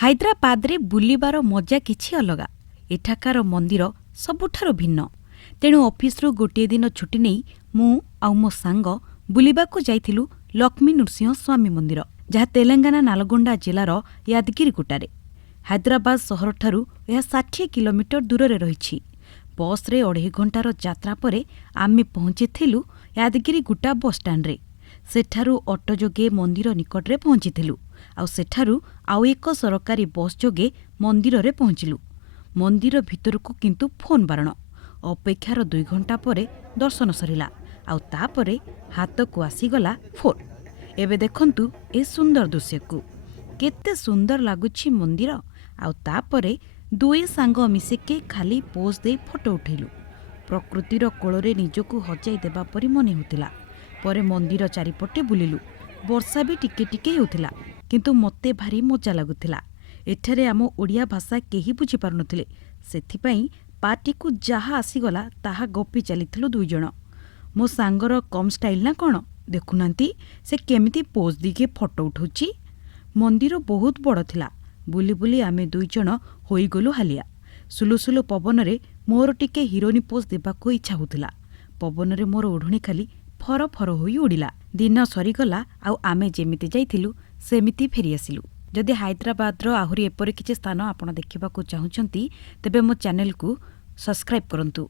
ହାଇଦ୍ରାବାଦରେ ବୁଲିବାର ମଜା କିଛି ଅଲଗା। ଏଠାକାର ମନ୍ଦିର ସବୁଠାରୁ ଭିନ୍ନ। ତେଣୁ ଅଫିସରୁ ଗୋଟିଏ ଦିନ ଛୁଟି ନେଇ ମୁଁ ଆଉ ମୋ ସାଙ୍ଗ ବୁଲିବାକୁ ଯାଇଥିଲୁ ଲକ୍ଷ୍ମୀ ନୃସିଂହସ୍ୱାମୀ ମନ୍ଦିର, ଯାହା ତେଲେଙ୍ଗାନା ନାଲଗୋଣ୍ଡା ଜିଲ୍ଲାର ୟାଦଗିରିଗୁଟ୍ଟାରେ। ହାଇଦ୍ରାବାଦ ସହରଠାରୁ ଏହା 60 କିଲୋମିଟର ଦୂରରେ ରହିଛି। ବସ୍ରେ 2.5 ଘଣ୍ଟାର ଯାତ୍ରା ପରେ ଆମେ ପହଞ୍ଚିଥିଲୁ ୟାଦଗିରିଗୁଟ୍ଟା ବସ୍ଷ୍ଟାଣ୍ଡରେ। ସେଠାରୁ ଅଟୋ ଯୋଗେ ମନ୍ଦିର ନିକଟରେ ପହଞ୍ଚିଥିଲୁ। ଆଉ ସେଠାରୁ ଆଉ ଏକ ସରକାରୀ ବସ୍ ଯୋଗେ ମନ୍ଦିରରେ ପହଞ୍ଚିଲୁ। ମନ୍ଦିର ଭିତରକୁ କିନ୍ତୁ ଫୋନ୍ ବାରଣ। ଅପେକ୍ଷାର 2 ଘଣ୍ଟା ପରେ ଦର୍ଶନ ସରିଲା। ଆଉ ତାପରେ ହାତକୁ ଆସିଗଲା ଫୋନ୍। ଏବେ ଦେଖନ୍ତୁ ଏ ସୁନ୍ଦର ଦୃଶ୍ୟକୁ। କେତେ ସୁନ୍ଦର ଲାଗୁଛି ମନ୍ଦିର। ଆଉ ତାପରେ ଦୁଇ ସାଙ୍ଗ ମିଶିକି ଖାଲି ପୋଜ୍ ଦେଇ ଫଟୋ ଉଠେଇଲୁ। ପ୍ରକୃତିର କୋଳରେ ନିଜକୁ ହଜାଇ ଦେବା ପରି ମନେ ହେଉଥିଲା। ପରେ ମନ୍ଦିର ଚାରିପଟେ ବୁଲିଲୁ। ବର୍ଷା ବି ଟିକେ ଟିକେ ହେଉଥିଲା, କିନ୍ତୁ ମୋତେ ଭାରି ମଜା ଲାଗୁଥିଲା। ଏଠାରେ ଆମ ଓଡ଼ିଆ ଭାଷା କେହି ବୁଝିପାରୁନଥିଲେ। ସେଥିପାଇଁ ପାଟିକୁ ଯାହା ଆସିଗଲା ତାହା ଗପି ଚାଲିଥିଲୁ 2 ଜଣ। ମୋ ସାଙ୍ଗର କମ୍ ଷ୍ଟାଇଲ୍ ନା କ'ଣ? ଦେଖୁନାହାନ୍ତି ସେ କେମିତି ପୋଜ୍ ଦେଇକି ଫଟୋ ଉଠାଉଛି। ମନ୍ଦିର ବହୁତ ବଡ଼ ଥିଲା। ବୁଲି ବୁଲି ଆମେ 2 ଜଣ ହୋଇଗଲୁ ହାଲିଆ। ସୁଲୁସୁଲୁ ପବନରେ ମୋର ଟିକେ ହିରୋଇନ୍ ପୋଜ୍ ଦେବାକୁ ଇଚ୍ଛା ହେଉଥିଲା। ପବନରେ ମୋର ଓଢ଼ଣୀ ଖାଲି ଫର ଫର ହୋଇ ଉଡ଼ିଲା। ଦିନ ସରିଗଲା ଆଉ ଆମେ ଯେମିତି ଯାଇଥିଲୁ ସେମିତି ଫେରିଆସିଲୁ। ଯଦି ହାଇଦ୍ରାବାଦର ଆହୁରି ଏପରି କିଛି ସ୍ଥାନ ଆପଣ ଦେଖିବାକୁ ଚାହୁଁଛନ୍ତି, ତେବେ ମୋ ଚ୍ୟାନେଲକୁ ସବସ୍କ୍ରାଇବ୍ କରନ୍ତୁ।